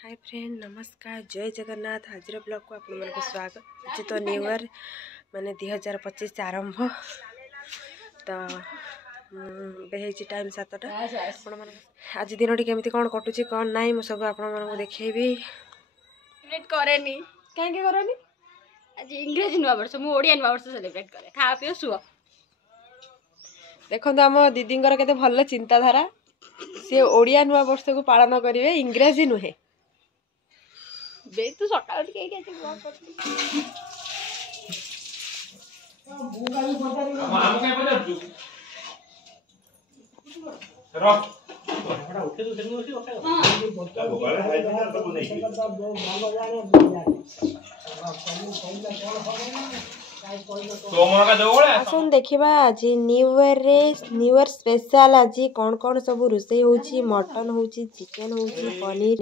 hi friend नमस्कार जय जगन्नाथ हाजिर ब्लॉग को आपण मन स्वागत आज तो न्यू ईयर माने 2025 आरंभ तो टाइम 7टा आज दिन केमती कौन कटुची कौन नाई मु सब आपण मन देखैबी सेलिब्रेट करेनी काहे के करनी आज इंग्लिश नुवा वर्ष मु ओडिया नुवा वर्ष सेलिब्रेट करे खा पियो सुओ देखो आम दीदींकर केते भल चिंताधारा सी ओडिया नुवा वर्ष को पालन करेंगे इंग्रेजी नुहे बे तू सकाळ के के ब्लॉग करती हम काय बजावଛୁ रख बड़ा उठे तो जरूर होती ओके हां गोपाल हाय तो को नहीं आसन देखा आज न्यू ईयर स्पेशल आज कौन कौन सब रोषे होची मटन होची चिकन होची पनीर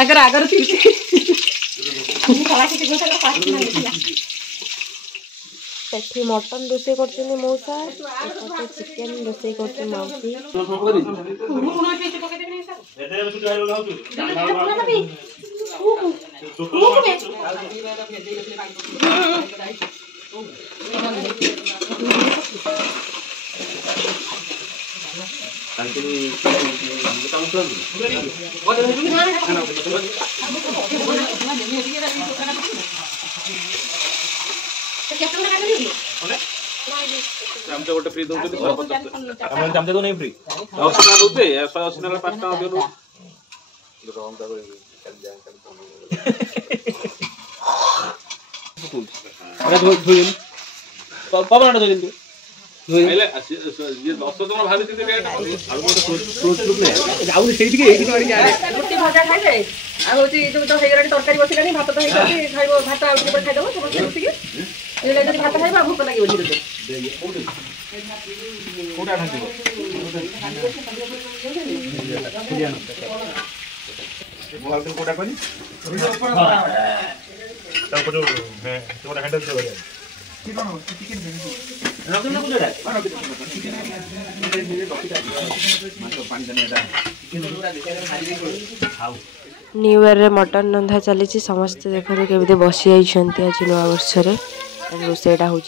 अगर आगर सेठी मटन रोषे करछने मौसा एपटे चिकन रोषे करछे मौसी आमचे गोटे फ्री दोते 150 हम जामते तो नहीं फ्री 80 ना दोते 180 ना 5 टका देलो रंग का अरे धोइन पावन ना धोइन पहले ये 10 टका भाबी थी रेट आलू तो फ्रूट नहीं आउ सेठी के एठी मारी जाने रोटी भजा खाइ जाय आ होची तो हेगराडी तरकारी बसिलानी भात तो हेगराडी खाइबो भात आउट पर खाइ देबो समस्त रोटी के ये ले भात खाइबा भूख लागियो नी कोटा ठाकी मोबाइल को कोटा कोनी तब जो है कोटा हैंडल से हो की कोन चिकन रखो ना कोटा पानी दनिया खाओ न्यू ईयर रे मटन रंधा चली समस्त देखते केमी बसी आई आज नवा वर्ष रोषेटा हूँ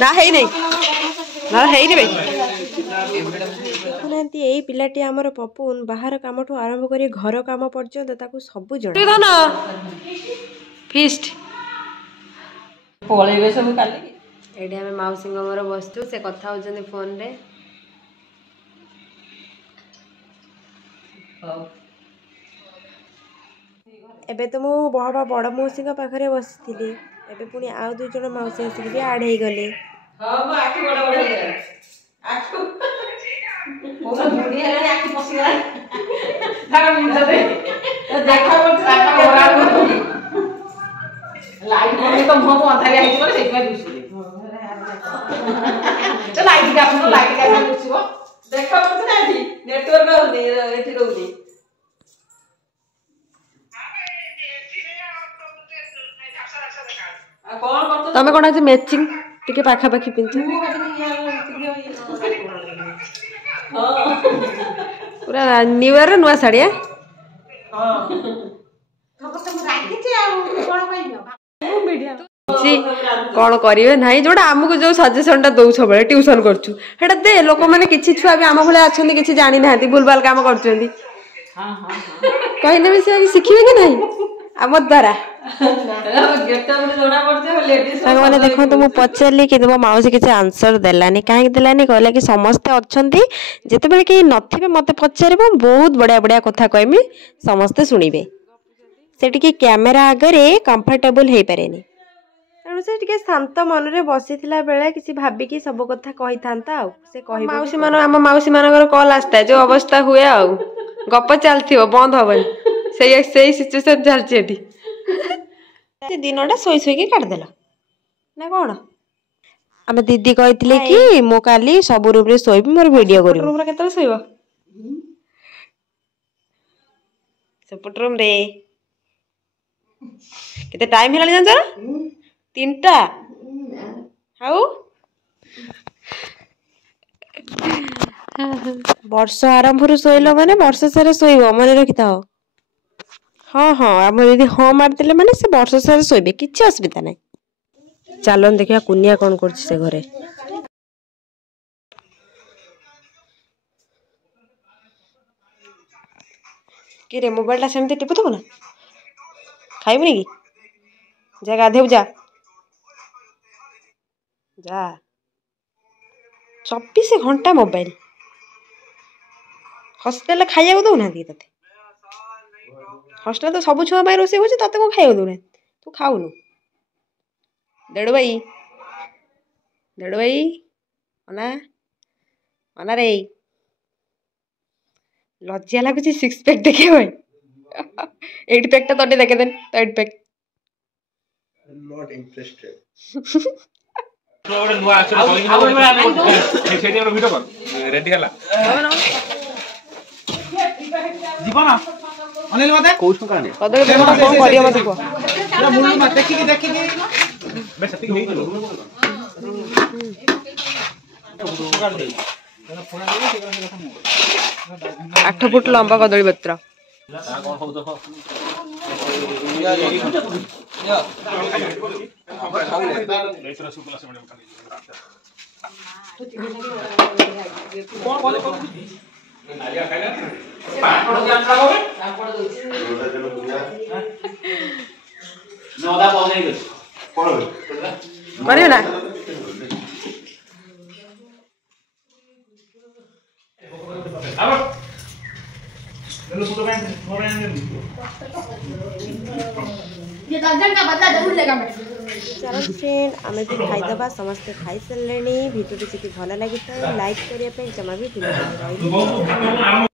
ना है नहीं ना है नहीं देखुनाहांती एई पिलाटी हमर पपुन बाहर काम ठू आरंभ करी घर काम पर्यंत ताकू सब जणा फीस्ट पळेबे सब काली एडे हम माउसी मोर बस्तु से कथा होजने फोन रे एबे तो मु बड़ मौसी पाखरे बसिथिली एबे पुनी आ दु जण मौसी आसी भी आड हे गले हां मो आखी बड़ बड़ हे गले आखी ओसा बुढ़ी है आखी पसी गला थारा मुंडा दे देखा बोल लाइट में तो मो अंधारी आइ पर सेक दुसले तो लाइट का दुसबो देखा बोल ना दी नेटवर्क होनी एठी रहउनी तमे कोन आज मैचिंग टिके पाखा पाखी पिंतु पूरा न्यू ईयर नुआ साड़ी है हां कौन करेंगे ना जोटा आमको जो सजेसन दौ सब ट्यूशन करा दे लोक मैंने किसी छुआ भी आम भाया अच्छा किसी जानी ना भूलभाल काम कर कहने भी से शिखे कि नहीं आम द्वारा मैंने देखो तो मुझे पचारि कि मो मौसी किसी आंसर देलानी कहीं देलानी कहला कि समस्ते अच्छा जिते बड़े कहीं नथिबे मते पचार बहुत बढ़िया बढ़िया कथा कहमी समस्ते शुणिबे से कैमेरा आगे कंफर्टेबल हो पारे तेणु से शांत मन में बसी बेले किसी भाविकी सब कथा कही था मौसी मान आम मौसी मान कल आसता जो अवस्था हुए गप चलती बंद हेनी से सिचुएसन चलती दिनटा शोई शोई काटिदेल ना कौन आम दीदी कहते कि मु काली सब रूम रे शोइबी मोर वीडियो कर रूम रे केतले शोइबो सेपट रूम रे केते टाइम हेलानी जानछ 3टा हाउ वर्ष आरंभ शोइल माने वर्ष सारा शोइब मन रखी था हाँ हाँ आम दीदी हाँ मारदेले माने से वर्ष सारा शोइबे किछि असुविधा नहीं चलन देखिया कुनिया कौन कर से घरे कि रे मोबाइल सेमती टिपुथबो ना खाइबनी कि जा गाधेब जा 24 घंटा मोबाइल हॉस्टेल खाइया दौना ते हॉस्टेल तो सब छुआ रोषे हो ते कौन खाइया दौना तू खाऊनु देड़ भाई अना अना रे लज्जा लगुच 6 पैक देखे भाई 8 पैक टा तोटे देखे देन तो 8 पैक नॉट इंटरेस्टेड ଗୋଟେ ନୂଆ ଆକ୍ସନ ସେଇଠି ଆମର ଭିଡିଓ କର ରେଡି ହେଲା ଯିବ ନା ଅନିଲ ମତେ କୋଉଠୁ କାନେ କଦଳୀ କଣ କରିବ ମତେ କୁହ ପୁରା ମୁଣ୍ଡ ମା ଦେଖିକି ବେ ସେତିକି ହେଇଯିବ 8 फुट लंबा कदली पत्र କଣ ହଉ ଦେଖ करियो ना ये दर्जन का बदला जरूर लेगा मैं चलो फ्रेंड आम भी खाईदबा समस्ते खाई सारे भिडियो जी भल लगी लाइक करने जमा भी भूल